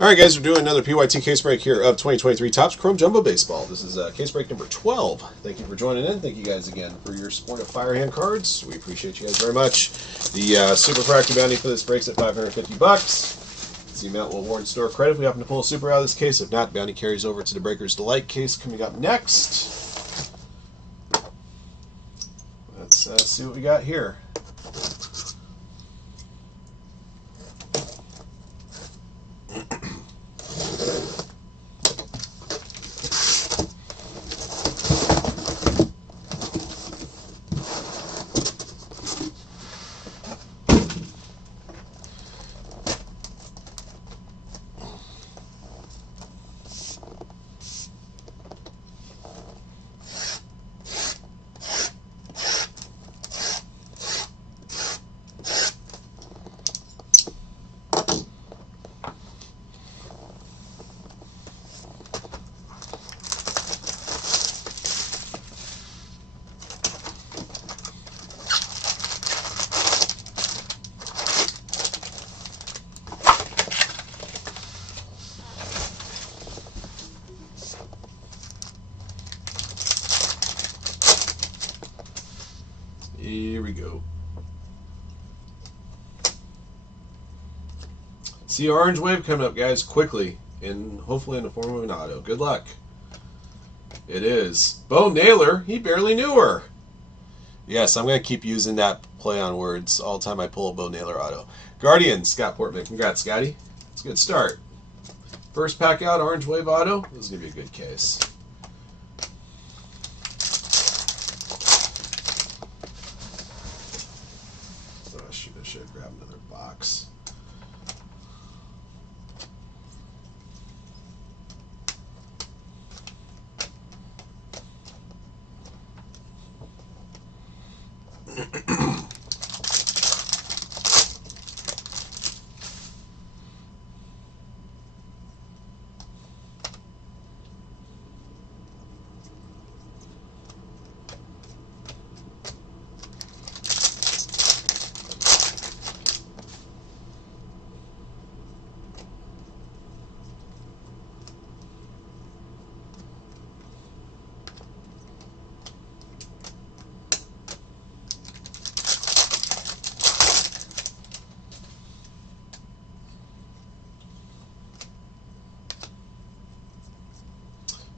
Alright guys, we're doing another PYT case break here of 2023 Topps Chrome Jumbo Baseball. This is case break number 12. Thank you for joining in. Thank you guys again for your support of Firehand cards. We appreciate you guys very much. The super fractor bounty for this breaks at $550. It's the amount we'll award in store credit if we happen to pull a super out of this case. If not, bounty carries over to the Breaker's Delight case coming up next. Let's see what we got here. Here we go. See Orange Wave coming up, guys, quickly, and hopefully in the form of an auto. Good luck. It is Bo Naylor. He barely knew her. Yes, I'm going to keep using that play on words all the time I pull a Bo Naylor auto. Guardian, Scott Portman. Congrats, Scotty. It's a good start. First pack out, Orange Wave auto. This is going to be a good case. I should grab another box.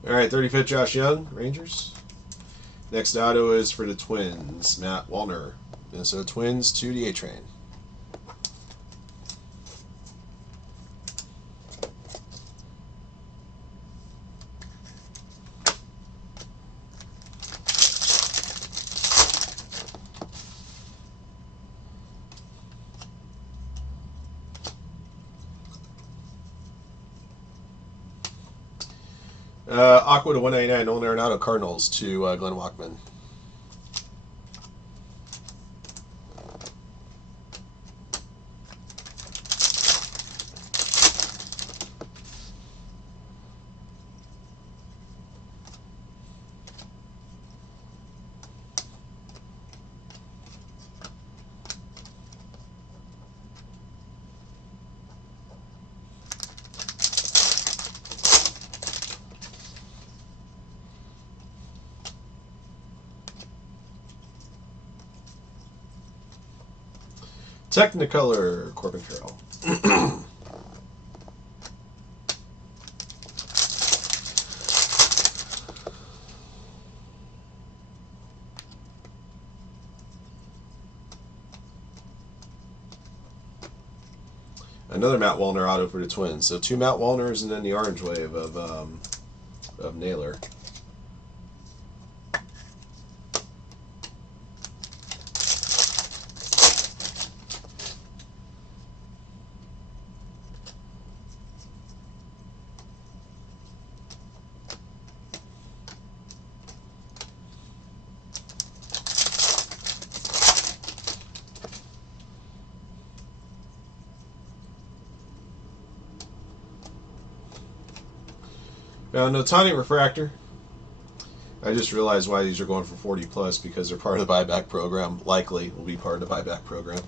All right, 35th Josh Young, Rangers. Next auto is for the Twins, Matt Wallner. Minnesota Twins to the A-Train. Aqua to 199, Nolan Arenado, Cardinals to Glenn Walkman. Technicolor, Corbin Carroll. Another Matt Wallner auto for the Twins. So two Matt Wallners and then the Orange Wave of Naylor. Now, Notani Refractor. I just realized why these are going for 40 plus, because they're part of the buyback program. Likely will be part of the buyback program.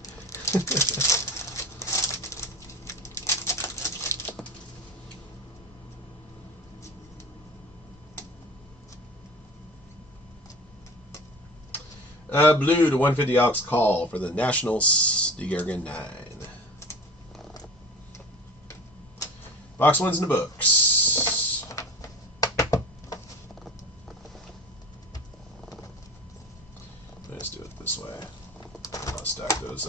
Blue to 150 Alex Call for the Nationals. DeGargan 9. Box 1's in the books. Let's do it this way. I'll stack those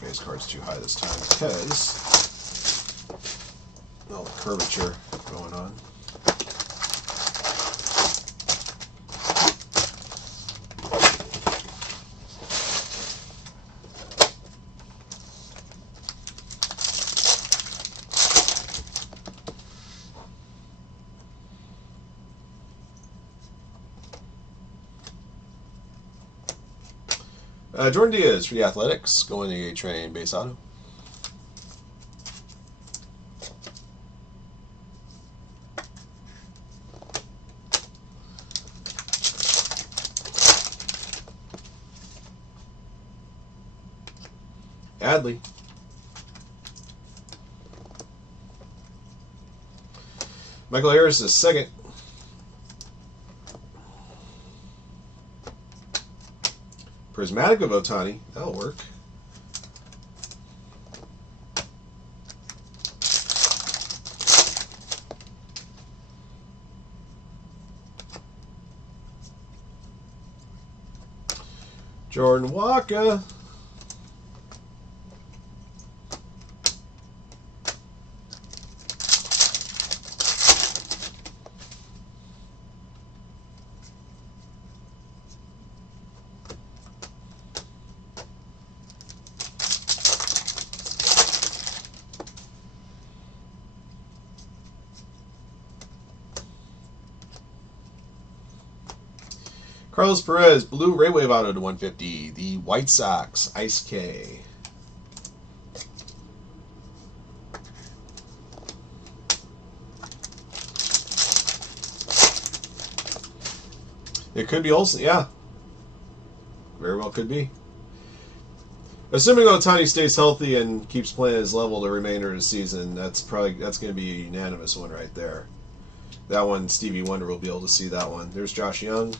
base cards too high this time because all the curvature going on. Jordan Diaz for the Athletics, going to A-Train base auto. Adley. Michael Harris is second. Prismatic of Ohtani. That'll work. Jordan Walker. Carlos Perez, blue Ray Wave auto to 150. The White Sox, Ice K. It could be Olsen, yeah. Very well could be. Assuming Ohtani stays healthy and keeps playing his level the remainder of the season, that's going to be a unanimous one right there. That one, Stevie Wonder will be able to see that one. There's Josh Young.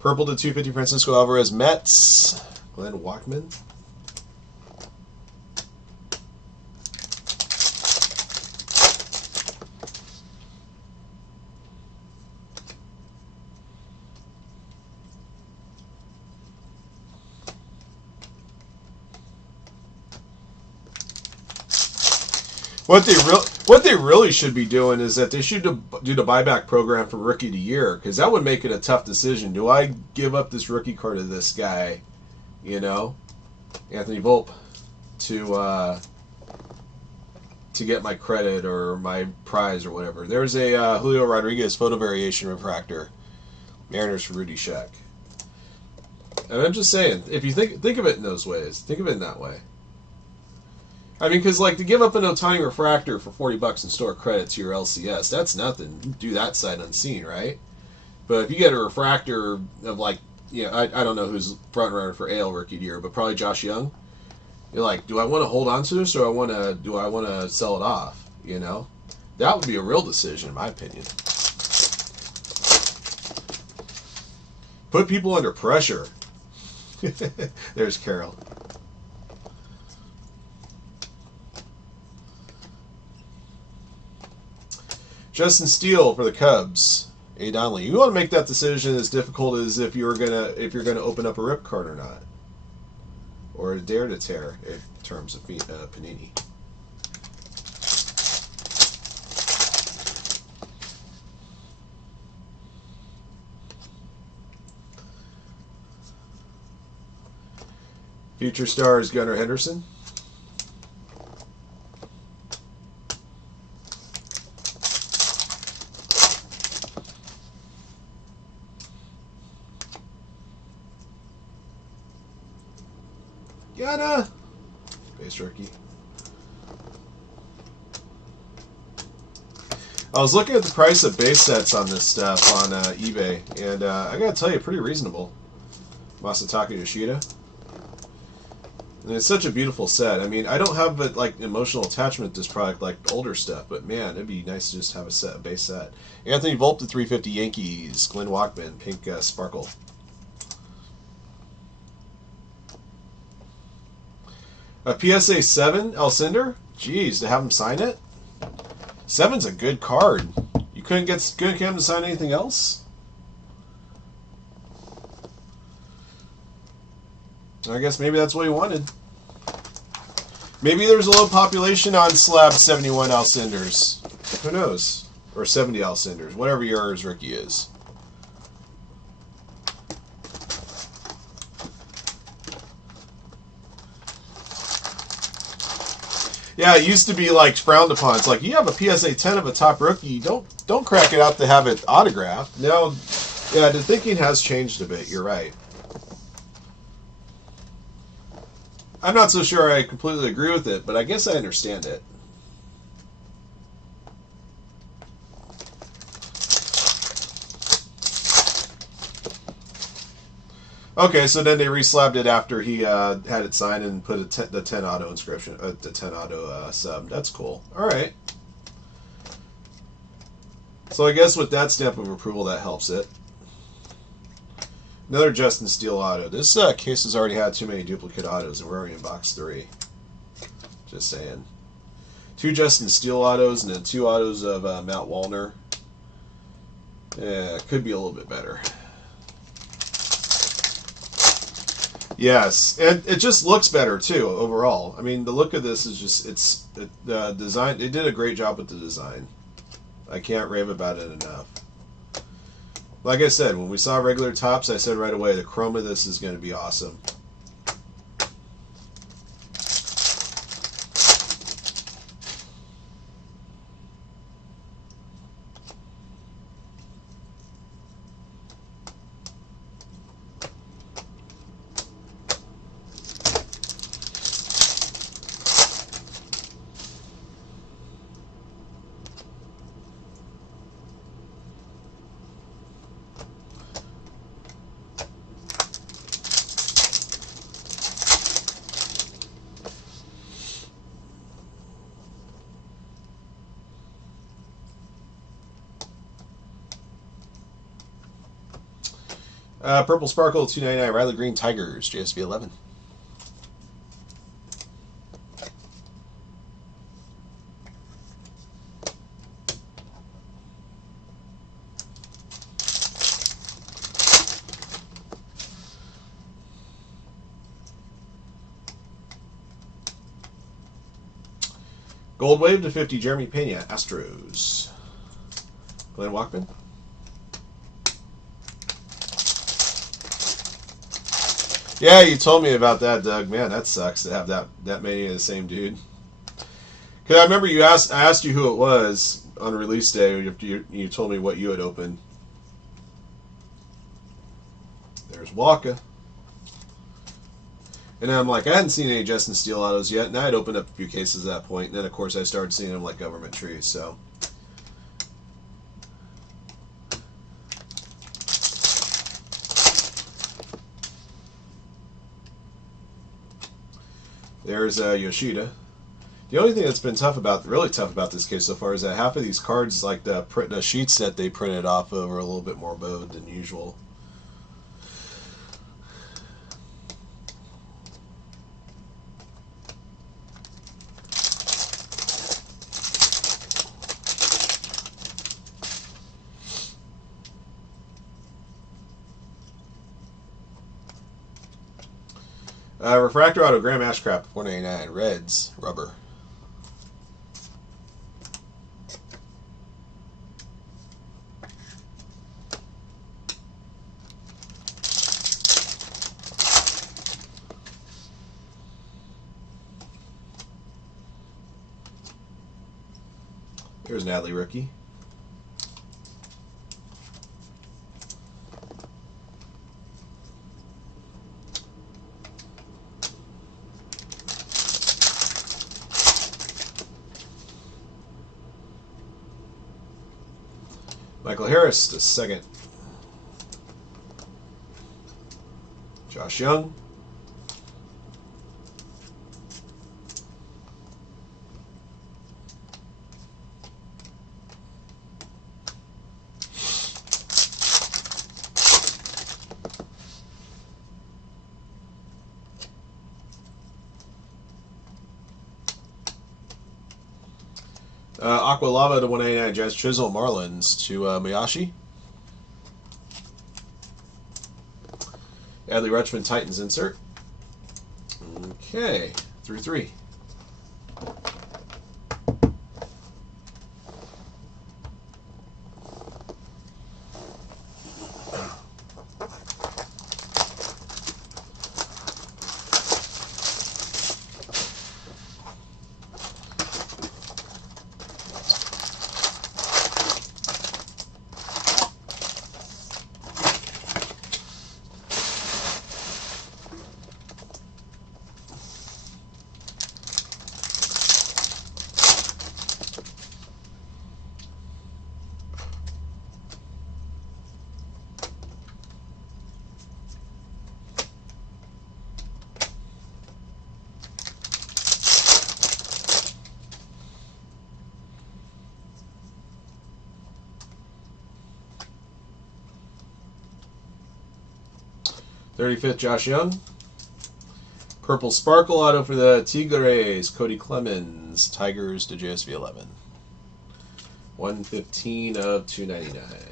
Purple to 250, Francisco Alvarez, Mets. Glenn Walkman. What they really should be doing is that they should do the buyback program for rookie of the year, because that would make it a tough decision. Do I give up this rookie card to this guy, you know, Anthony Volpe, to get my credit or my prize or whatever? There's a Julio Rodriguez photo variation refractor, Mariners for Rudy Sheck. And I'm just saying, if you think of it in those ways, think of it in that way. I mean, because, like, to give up an Ohtani refractor for $40 and store credit to your LCS, that's nothing. You do that sight unseen, right? But if you get a refractor of, like, you know, I don't know who's front runner for AL rookie year, but probably Josh Young. You're like, do I want to hold on to this, or do I want to sell it off? You know, that would be a real decision, in my opinion. Put people under pressure. There's Carol. Justin Steele for the Cubs. A. Donnelly. You want to make that decision as difficult as if you're gonna open up a rip card or not, or a dare to tear in terms of Panini. Future stars Gunnar Henderson. Gunnar! Base rookie. I was looking at the price of base sets on this stuff on eBay, and I gotta tell you, pretty reasonable. Masataka Yoshida. And it's such a beautiful set. I mean, I don't have like emotional attachment to this product like older stuff, but man, it'd be nice to just have a base set. Anthony Volpe to 350 Yankees. Glenn Walkman, pink sparkle. A PSA 7, Alcindor? Jeez, to have him sign it? 7's a good card. You couldn't get him to sign anything else? I guess maybe that's what he wanted. Maybe there's a low population on slab 71 Alcindors. Who knows? Or 70 Alcindors. Whatever yours rookie is. Yeah, it used to be like frowned upon. It's like, you have a PSA 10 of a top rookie, don't crack it out to have it autographed. Now, yeah, the thinking has changed a bit. You're right. I'm not so sure I completely agree with it, but I guess I understand it. Okay, so then they reslabbed it after he had it signed and put the 10 auto inscription, the 10 auto sub. That's cool. All right. So I guess with that stamp of approval, that helps it. Another Justin Steele auto. This case has already had too many duplicate autos, and we're already in box 3. Just saying. 2 Justin Steele autos, and then 2 autos of Matt Wallner. Yeah, could be a little bit better. Yes, and it just looks better too overall. I mean, the look of this is just the design. They did a great job with the design. I can't rave about it enough. Like I said, when we saw regular tops, I said right away the chrome of this is going to be awesome. Purple Sparkle, 299. Riley Green Tigers, JSB 11. Gold Wave to 50, Jeremy Pena, Astros. Glenn Walkman. Yeah, you told me about that, Doug. Man, that sucks to have that many of the same dude. Because I remember I asked you who it was on release day. You told me what you had opened. There's Waka. And I'm like, I hadn't seen any Justin Steele autos yet, and I had opened up a few cases at that point. And then, of course, I started seeing them like government trees. So. There's Yoshida. The only thing that's been really tough about this case so far is that half of these cards, like the sheets that they printed off of, are a little bit more bowed than usual. Refractor Autogram Ashcraft, 499. Reds, rubber. Here's Natalie rookie. Michael Harris, the second. Josh Young. Aqua Lava to 199, Jazz Chisel Marlins to Miyashi. Adley Rutschman Titans insert. Okay, through 3. '35th, Josh Young. Purple Sparkle auto for the Tigres, Cody Clemens. Tigers to JSV 11. 115 of 299.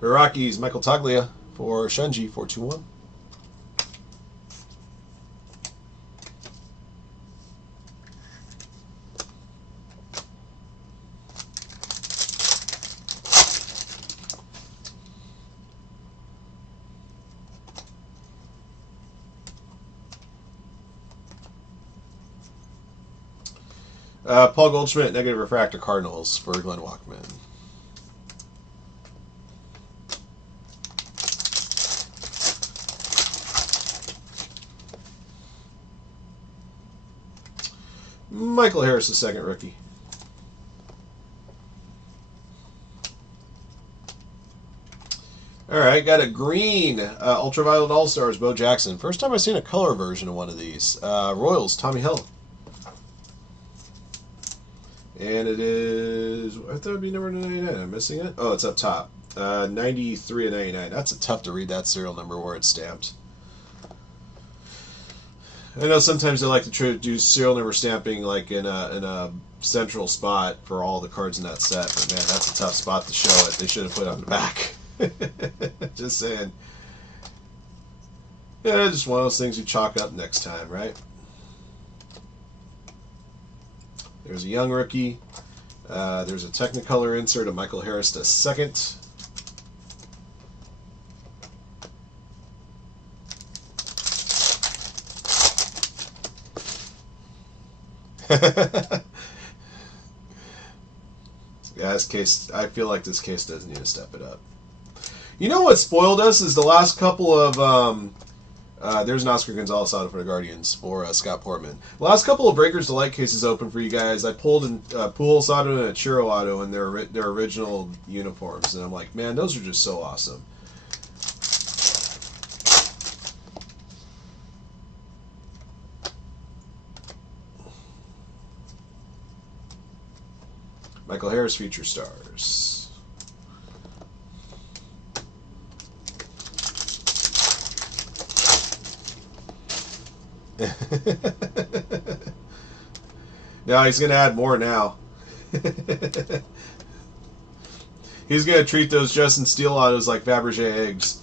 For Rockies, Michael Toglia for Shunji, 421. Paul Goldschmidt, negative refractor Cardinals for Glenn Walkman. Michael Harris, the second rookie. All right, got a green Ultraviolet All-Stars, Bo Jackson. First time I've seen a color version of one of these. Royals, Tommy Hill. And it is, I thought it would be number 99. I'm missing it. Oh, it's up top. 93 and 99. That's tough to read that serial number where it's stamped. I know sometimes they like to try to do serial number stamping like in a central spot for all the cards in that set, but man, that's a tough spot to show it. They should have put it on the back. Just saying. Yeah, just one of those things you chalk up next time, right? There's a young rookie. There's a Technicolor insert of Michael Harris II. Yeah, this case, I feel like this case does need to step it up. You know what spoiled us is the last couple of there's an Oscar Gonzalez auto for the Guardians for Scott Portman. The last couple of Breakers Delight cases open for you guys. I pulled in Pujols auto and a Chiro auto in their original uniforms, and I'm like, man, those are just so awesome. Michael Harris, Future Stars. Now he's going to add more now. He's going to treat those Justin Steele autos like Fabergé eggs.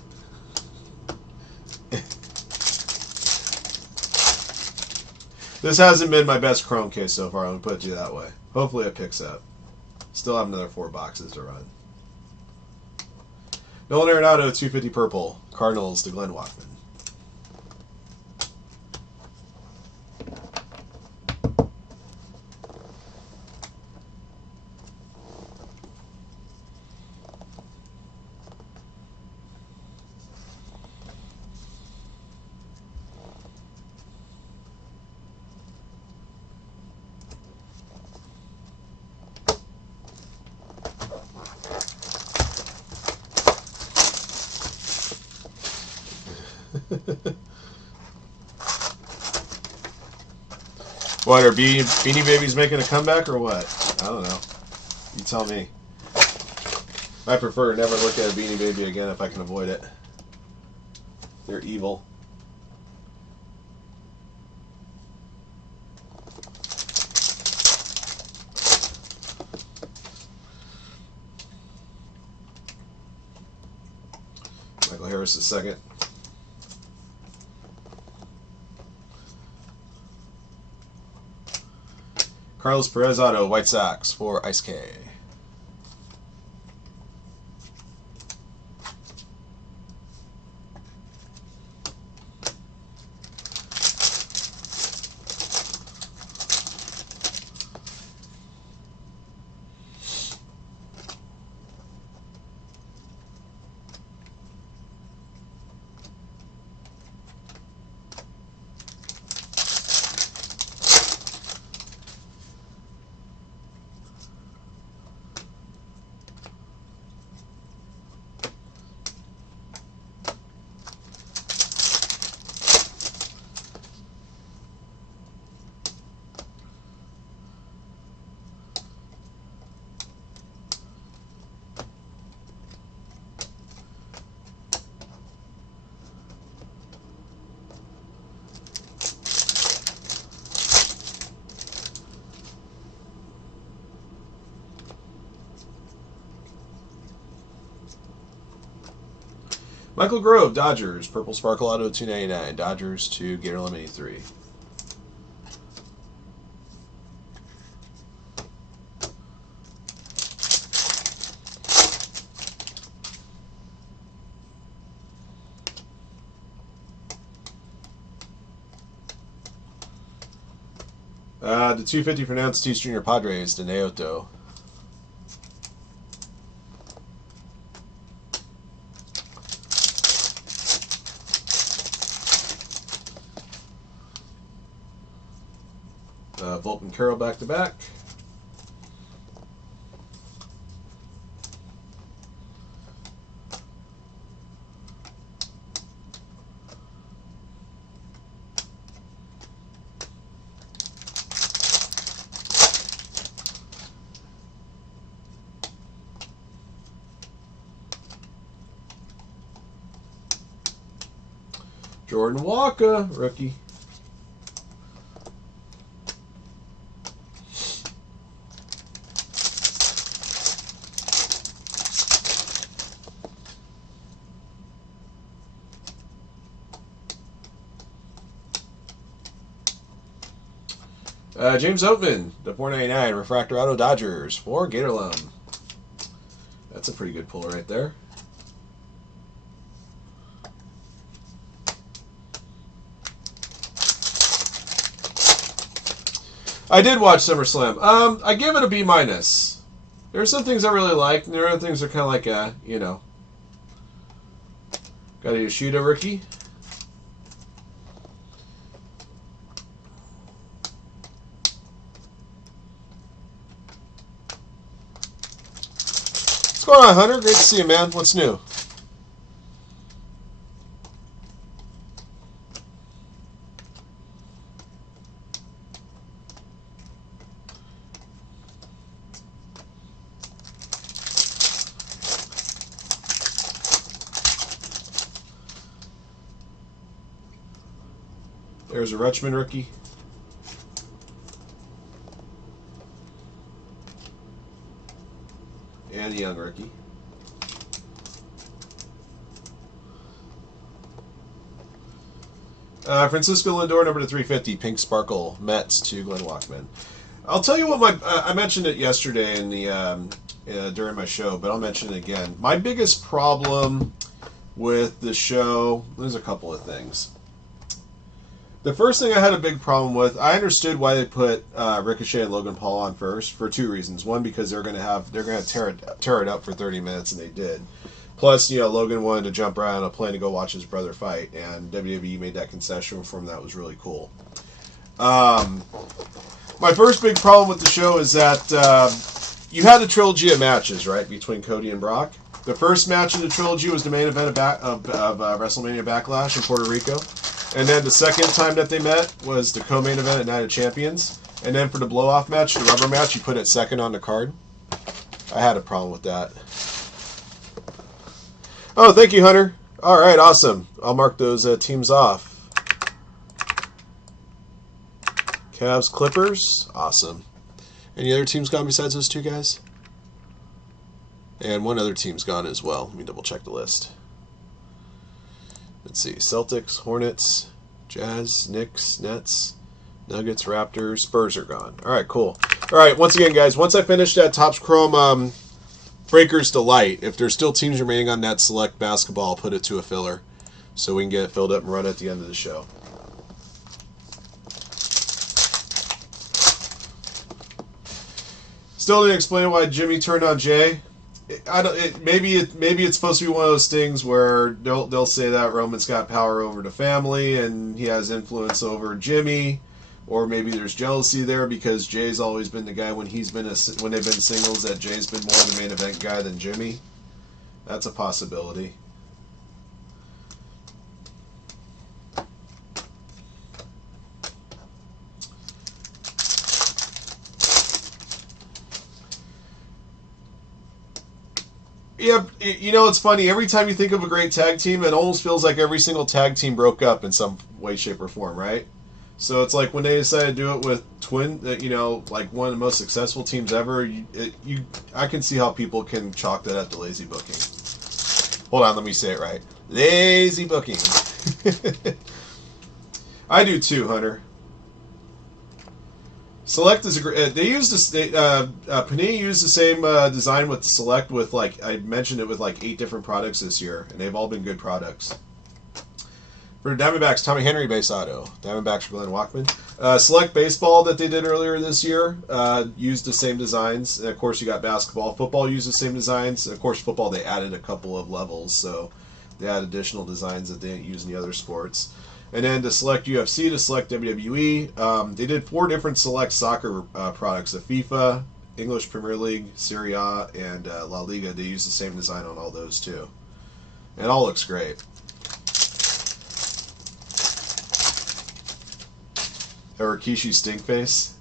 This hasn't been my best Chrome case so far, I'm going to put it to you that way. Hopefully it picks up. Still have another 4 boxes to run. Nolan Arenado, 250 purple. Cardinals to Glenn Walkman. What, are Beanie Babies making a comeback or what? I don't know. You tell me. I prefer to never look at a Beanie Baby again if I can avoid it. They're evil. Michael Harris the second. Carlos Perez auto, White Sox for Ice K. Michael Grove, Dodgers, purple sparkle auto, 299. Dodgers to Gator Lemony 3. The 250 for Tatis Jr. Padres to Neoto. Volpe Carroll back to back. Jordan Walker, rookie. James Oatman, the 499 refractor auto Dodgers for Gator Lum. That's a pretty good pull right there. I did watch SummerSlam. I give it a B-. There are some things I really like, and there are other things that are kind of like, you know. Got a Yoshida rookie. What's going on, Hunter? Great to see you, man. What's new? There's a Rutschman rookie. And a Young rookie. Francisco Lindor, number to 350, pink sparkle, Mets to Glenn Walkman. I'll tell you what I mentioned it yesterday in during my show, but I'll mention it again. My biggest problem with the show, there's a couple of things. The first thing I had a big problem with, I understood why they put Ricochet and Logan Paul on first for two reasons. One, because they're gonna tear it up for 30 minutes, and they did. Plus, Logan wanted to jump right on a plane to go watch his brother fight, and WWE made that concession for him. That was really cool. My first big problem with the show is that you had a trilogy of matches, right, between Cody and Brock. The first match in the trilogy was the main event of WrestleMania Backlash in Puerto Rico. And then the second time that they met was the co-main event at Night of Champions. And then for the blow-off match, the rubber match, you put it second on the card. I had a problem with that. Oh, thank you, Hunter. All right, awesome. I'll mark those teams off. Cavs, Clippers, awesome. Any other teams gone besides those two guys? And one other team's gone as well. Let me double check the list. Let's see. Celtics, Hornets, Jazz, Knicks, Nets, Nuggets, Raptors, Spurs are gone. All right, cool. All right, once again, guys, once I finish that Topps Chrome Breakers Delight, if there's still teams remaining on that select basketball, I'll put it to a filler so we can get it filled up and run at the end of the show. Still didn't explain why Jimmy turned on Jay. Maybe it's supposed to be one of those things where they'll say that Roman's got power over the family and he has influence over Jimmy, or maybe there's jealousy there because Jay's always been the guy when they've been singles, that Jay's been more the main event guy than Jimmy. That's a possibility. Yeah, it's funny. Every time you think of a great tag team, it almost feels like every single tag team broke up in some way, shape, or form, right? So it's like when they decided to do it with like one of the most successful teams ever, I can see how people can chalk that up to lazy booking. Hold on, let me say it right. Lazy booking. I do too, Hunter. Select is a great. They used this. Panini used the same design with Select with I mentioned it with 8 different products this year, and they've all been good products. For the Diamondbacks, Tommy Henry base auto. Diamondbacks for Glenn Walkman. Select Baseball that they did earlier this year used the same designs. And of course, you got basketball. Football used the same designs. Of course, football they added a couple of levels, so they had additional designs that they didn't use in the other sports. And then to select UFC, to select WWE, they did 4 different select soccer products. The FIFA, English Premier League, Serie A, and La Liga. They use the same design on all those too. And it all looks great. Or Rikishi Stinkface.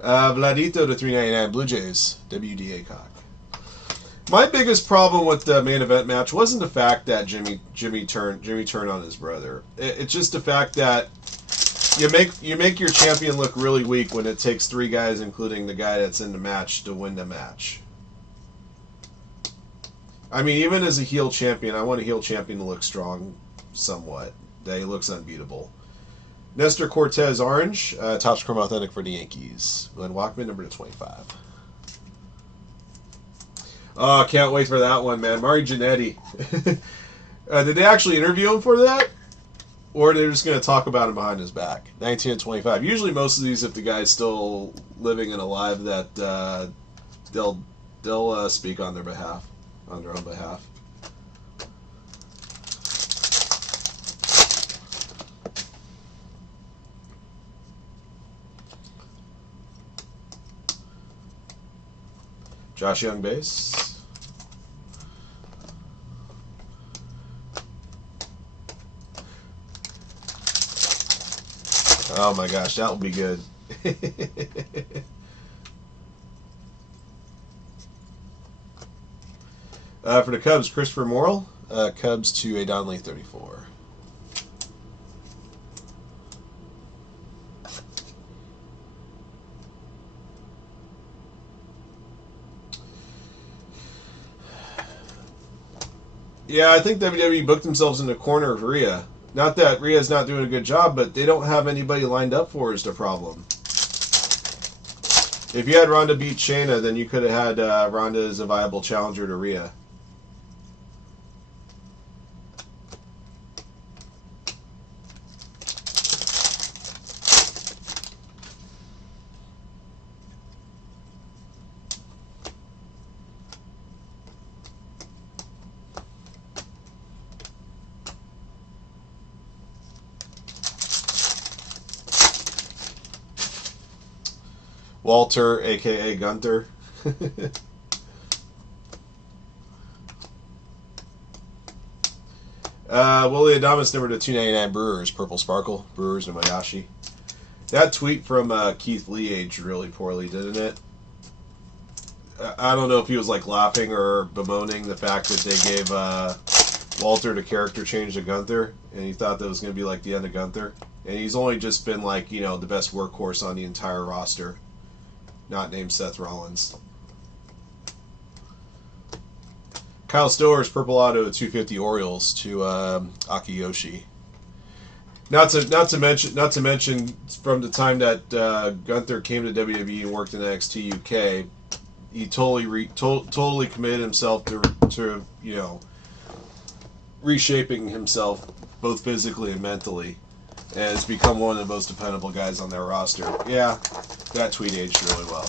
Vladito to 399, Blue Jays, WDA cock. My biggest problem with the main event match wasn't the fact that Jimmy turned on his brother. It's just the fact that you make your champion look really weak when it takes 3 guys, including the guy that's in the match, to win the match. I mean, even as a heel champion, I want a heel champion to look strong somewhat. That he looks unbeatable. Nestor Cortez Orange, Topps Chrome Authentic for the Yankees. Glenn Walkman, number 25. Oh, can't wait for that one, man. Mari Jannetty. Did they actually interview him for that? Or they're just going to talk about him behind his back? 19 and 25. Usually most of these, if the guy's still living and alive, that they'll speak on their behalf, on their own behalf. Josh Young base. Oh my gosh, that will be good. For the Cubs, Christopher Morrill. Cubs to A. Donnelly, 34. Yeah, I think WWE booked themselves in the corner of Rhea. Not that Rhea's not doing a good job, but they don't have anybody lined up for her is the problem. If you had Ronda beat Shayna, then you could have had Ronda as a viable challenger to Rhea. Walter, a.k.a. Gunther. Willie Adamas number to 299 Brewers, Purple Sparkle, Brewers and Mayashi. That tweet from Keith Lee aged really poorly, didn't it? I don't know if he was like laughing or bemoaning the fact that they gave Walter the character change to Gunther, and he thought that was going to be like the end of Gunther. And he's only just been like, you know, the best workhorse on the entire roster. Not named Seth Rollins. Kyle Stowers, Purple Auto, 250 Orioles to Akiyoshi. Not to mention from the time that Gunther came to WWE and worked in NXT UK, he totally committed himself to you know, reshaping himself both physically and mentally, and has become one of the most dependable guys on their roster. Yeah, that tweet aged really well.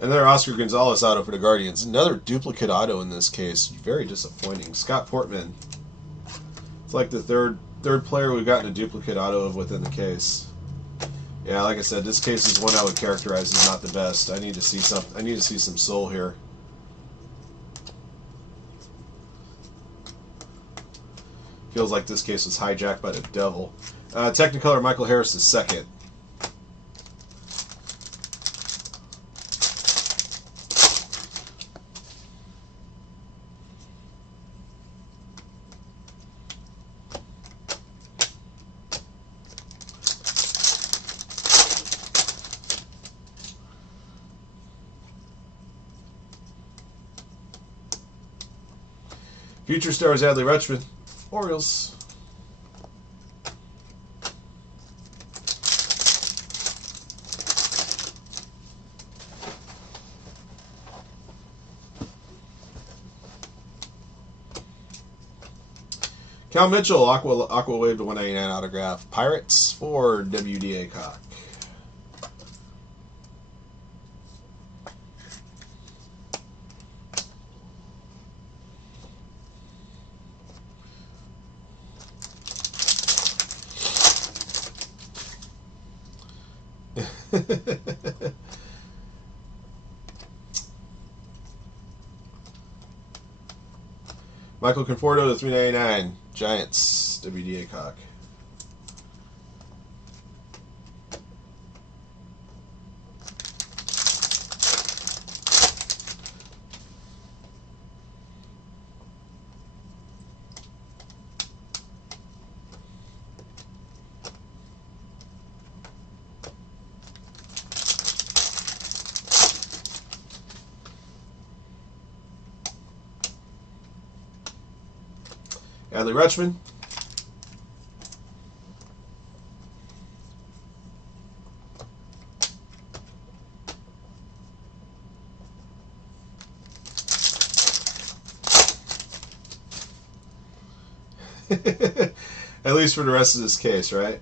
Another Oscar Gonzalez auto for the Guardians. Another duplicate auto in this case. Very disappointing. Scott Portman. It's like the third player we've gotten a duplicate auto of within the case. Yeah, like I said, this case is one I would characterize as not the best. I need to see some soul here. Feels like this case was hijacked by the devil. Technicolor Michael Harris is second. Future stars Adley Rutschman, Orioles. Cal Mitchell, Aqua Wave to 199 autograph. Pirates for WDA Cock. Michael Conforto to 399. Giants, WDA Cock. Adley Rutschman. At least for the rest of this case, right?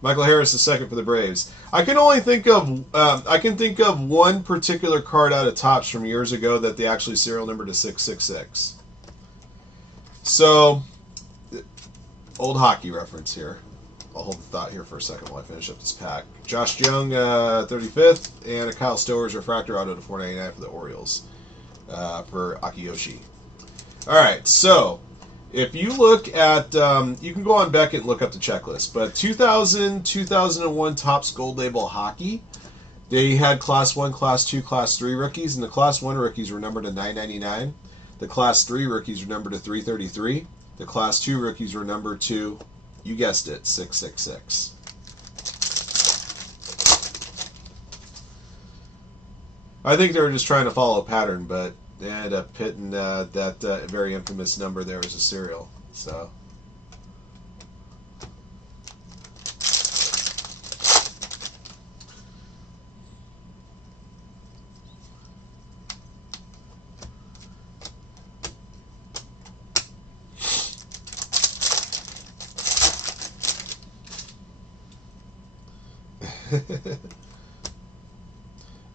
Michael Harris is second for the Braves. I can only think of one particular card out of Topps from years ago that they actually serial numbered to 666. So, old hockey reference here. I'll hold the thought here for a second while I finish up this pack. Josh Jung, 35th, and a Kyle Stowers refractor auto to 499 for the Orioles for Akiyoshi. All right, so If you look at, you can go on Beckett and look up the checklist, but 2000, 2001 Topps Gold Label Hockey, they had Class 1, Class 2, Class 3 rookies, and the Class 1 rookies were numbered to 999. The Class 3 rookies were numbered to 333. The Class 2 rookies were numbered to, you guessed it, 666. I think they were just trying to follow a pattern, but they ended up hitting that very infamous number there as a serial. So,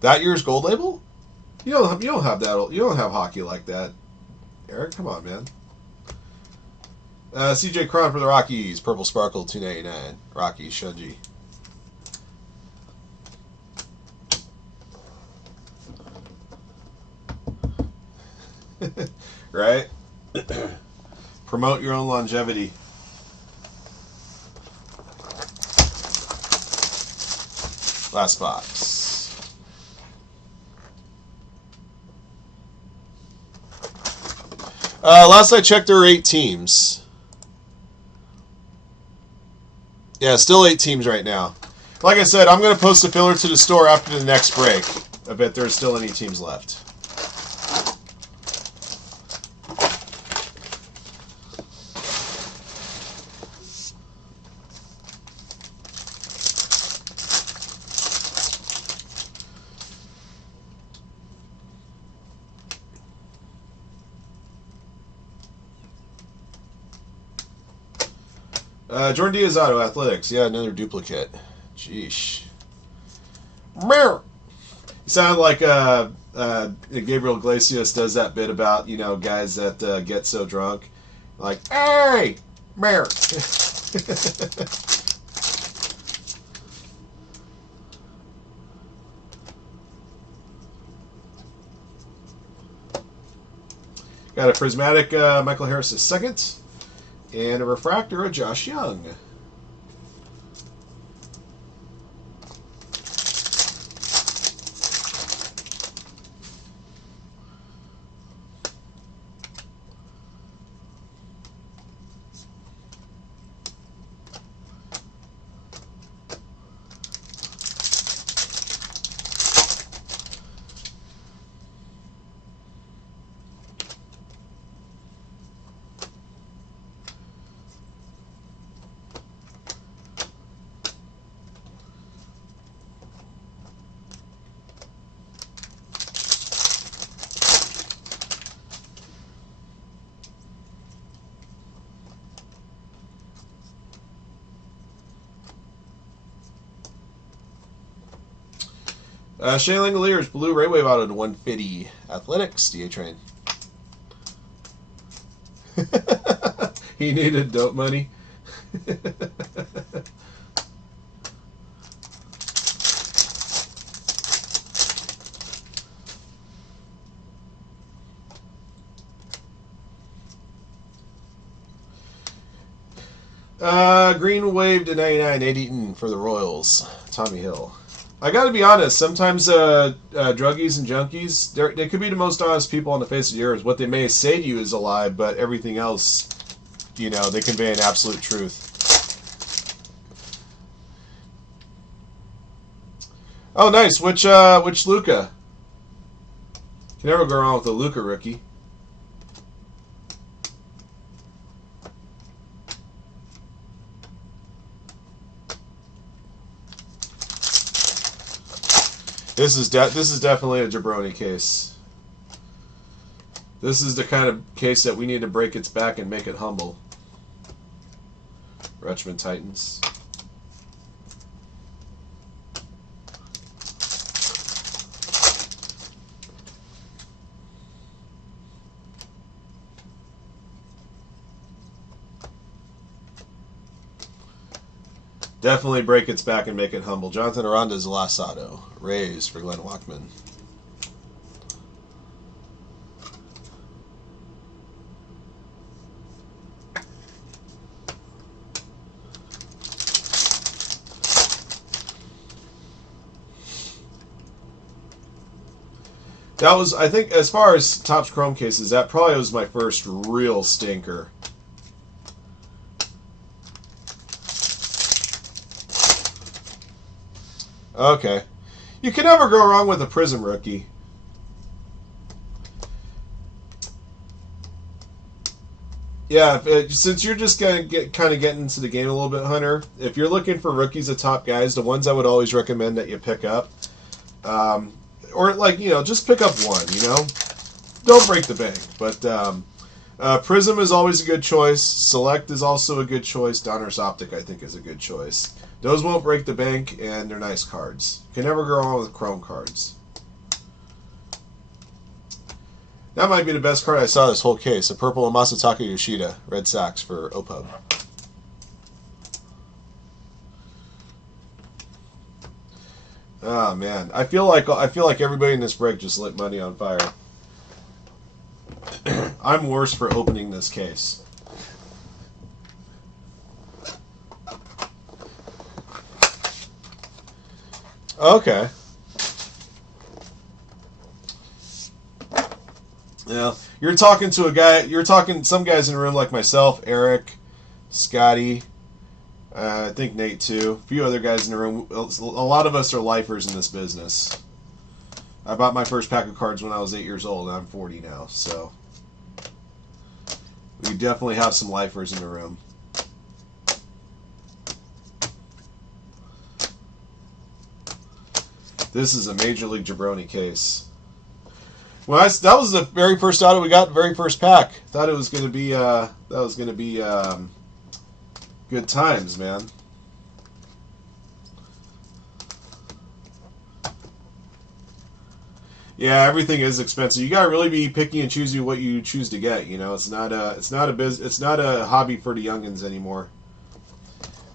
that year's Gold Label? You don't have that. You don't have hockey like that, Eric. Come on, man. CJ Cron for the Rockies. Purple Sparkle, $2.99. Rockies, Shunji. Right? Promote your own longevity. Last box. Last I checked, there were 8 teams. Yeah, still 8 teams right now. Like I said, I'm going to post a filler to the store after the next break. I bet there's still any teams left. Jordan Diaz Auto Athletics. Yeah, another duplicate. Jeesh. You sound like Gabriel Iglesias does that bit about, you know, guys that get so drunk. Like, hey! Mare! Got a prismatic Michael Harris II. And a refractor of Josh Young. Shane Langoliers, blue Ray Wave auto to 150. Athletics, DA train. He needed dope money. Green Wave to 99, 8 Eaton for the Royals. Tommy Hill. I got to be honest. Sometimes druggies and junkies, they could be the most honest people on the face of the earth. What they may say to you is a lie, but everything else, you know, they convey an absolute truth. Oh, nice. Which Luka? Can never go wrong with a Luka rookie. This is definitely a jabroni case. This is the kind of case that we need to break its back and make it humble. Richmond Titans. Definitely break its back and make it humble. Jonathan Aranda's the last auto. Rays for Glenn Walkman. That was, I think, as far as Topps Chrome cases, that probably was my first real stinker. Okay. You can never go wrong with a Prism rookie. Yeah, since you're just gonna kind of getting into the game a little bit, Hunter. If you're looking for rookies of top guys, the ones I would always recommend that you pick up, or like just pick up one. Don't break the bank. But Prism is always a good choice. Select is also a good choice. Donruss Optic, I think, is a good choice. Those won't break the bank, and they're nice cards. Can never go wrong with Chrome cards. That might be the best card I saw this whole case. A purple Masataka Yoshida, Red Sox for OPUB. Oh man, I feel like everybody in this break just lit money on fire. I'm worse for opening this case. Okay. Yeah, you're talking to a guy. You're talking some guys in the room like myself, Eric, Scotty. I think Nate too. A few other guys in the room. A lot of us are lifers in this business. I bought my first pack of cards when I was 8 years old, and I'm 40 now. So we definitely have some lifers in the room. This is a Major League Jabroni case. Well, that was the very first auto we got, the very first pack. Thought it was going to be good times, man. Yeah, everything is expensive. You gotta really be picky and choosy what you choose to get. It's not a hobby for the youngins anymore.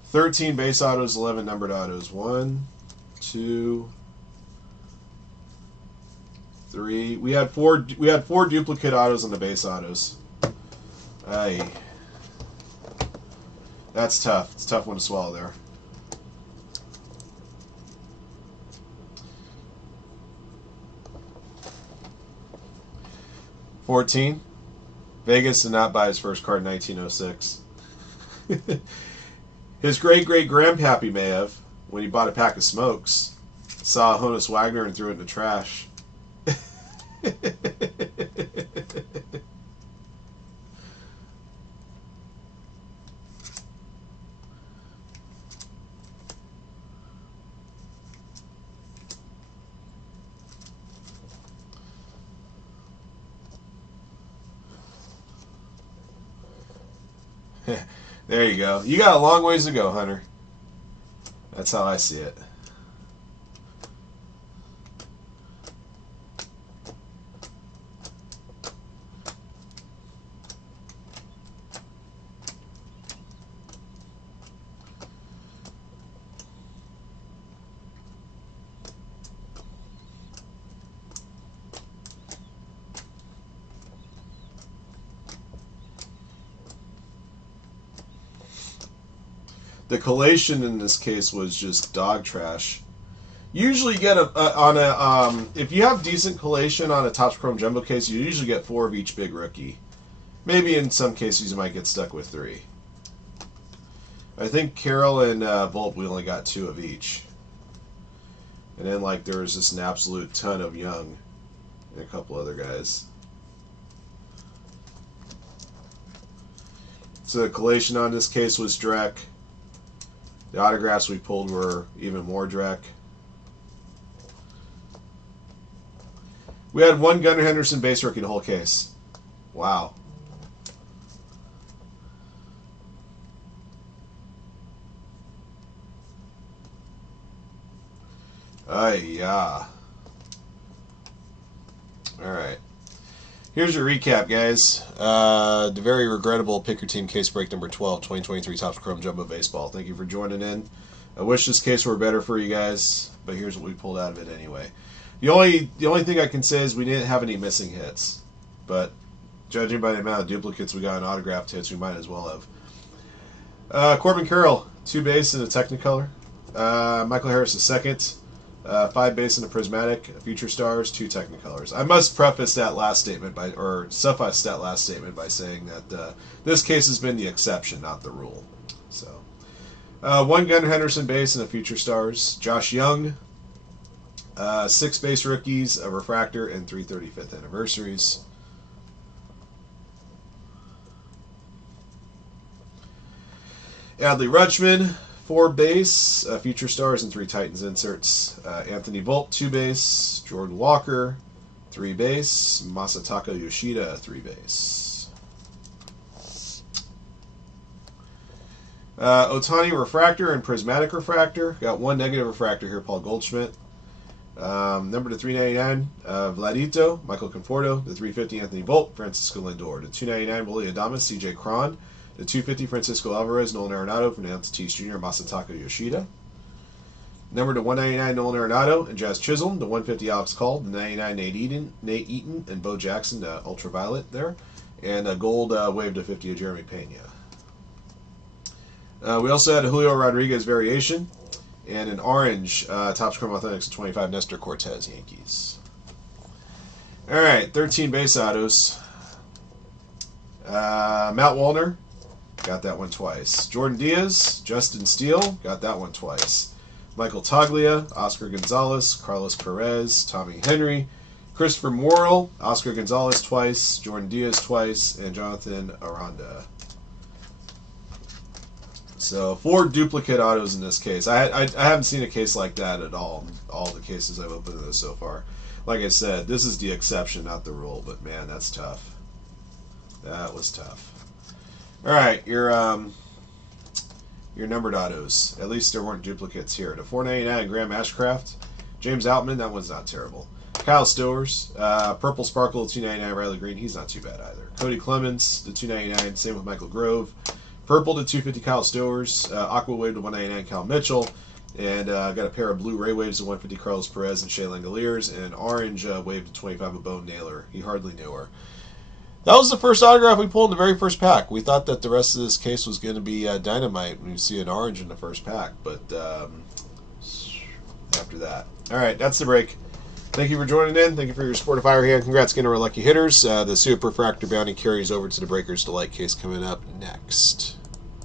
13 base autos, 11 numbered autos. 1, 2, 3. We had four duplicate autos on the base autos. Aye. That's tough. It's a tough one to swallow there. $14. Vegas did not buy his first card in 1906. His great-great-grandpappy may have, when he bought a pack of smokes. Saw Honus Wagner and threw it in the trash. There you go. You got a long ways to go, Hunter. That's how I see it. The collation in this case was just dog trash. Usually get if you have decent collation on a Topps Chrome Jumbo case, you usually get 4 of each big rookie. Maybe in some cases you might get stuck with 3. I think Carroll and Volpe, we only got 2 of each. And then there was just an absolute ton of Young and a couple other guys. So the collation on this case was Drek. The autographs we pulled were even more Drek. We had 1 Gunnar Henderson base rookie in the whole case. Wow. Yeah. Alright. Here's your recap, guys. The very regrettable Pick Your Team case break number 12, 2023 Topps Chrome Jumbo Baseball. Thank you for joining in. I wish this case were better for you guys, but here's what we pulled out of it anyway. The only thing I can say is we didn't have any missing hits, but judging by the amount of duplicates we got in autographed hits, we might as well have. Corbin Carroll, 2 base in a Technicolor. Michael Harris, the second. 5 base and a prismatic, Future Stars, 2 Technicolors. I must preface that last statement suffice that last statement by saying that this case has been the exception, not the rule. So, 1 Gunnar Henderson base and a Future Stars, Josh Young, 6 base rookies, a refractor, and 3 35th anniversaries. Adley Rutschman, 4 base, Future Stars, and 3 Titans inserts. Anthony Volt, 2 base. Jordan Walker, 3 base. Masataka Yoshida, 3 base. Otani refractor and prismatic refractor. Got 1 negative refractor here, Paul Goldschmidt. Number to 399, Vladito, Michael Conforto. The 350, Anthony Volt, Francisco Lindor. The 299, Willie Adames, CJ Cron. The 250, Francisco Alvarez, Nolan Arenado, Fernando Tatis Jr., Masataka Yoshida. Number to 199, Nolan Arenado and Jazz Chisholm. The 150, Alex Call. The 99, Nate Eaton and Bo Jackson, Ultraviolet there. And a gold wave to 50 of Jeremy Pena. We also had a Julio Rodriguez variation. And an orange Topps Chrome Authentics 25, Nestor Cortez, Yankees. All right, 13 base autos. Matt Wallner. Got that one twice. Jordan Diaz, Justin Steele, got that one twice. Michael Toglia, Oscar Gonzalez, Carlos Perez, Tommy Henry, Christopher Morrill, Oscar Gonzalez twice, Jordan Diaz twice, and Jonathan Aranda. So 4 duplicate autos in this case. I haven't seen a case like that at all the cases I've opened in this so far. Like I said, this is the exception, not the rule, but man, that's tough. That was tough. All right, your numbered autos. At least there weren't duplicates here. The 499 Graham Ashcraft, James Outman. That one's not terrible. Kyle Stowers, Purple Sparkle 299 Riley Green. He's not too bad either. Cody Clemens, the 299. Same with Michael Grove. Purple to 250 Kyle Stowers. Aqua Wave to 199 Cal Mitchell. And got a pair of blue Ray Waves to 150 Carlos Perez and Shea Langoliers. And an orange wave to 25 of Bone Naylor. He hardly knew her. That was the first autograph we pulled in the very first pack. We thought that the rest of this case was going to be dynamite when you see an orange in the first pack, but after that. All right, that's the break. Thank you for joining in. Thank you for your support of Firehand. Congrats again to our lucky hitters. The Super Refractor Bounty carries over to the Breakers Delight case coming up next.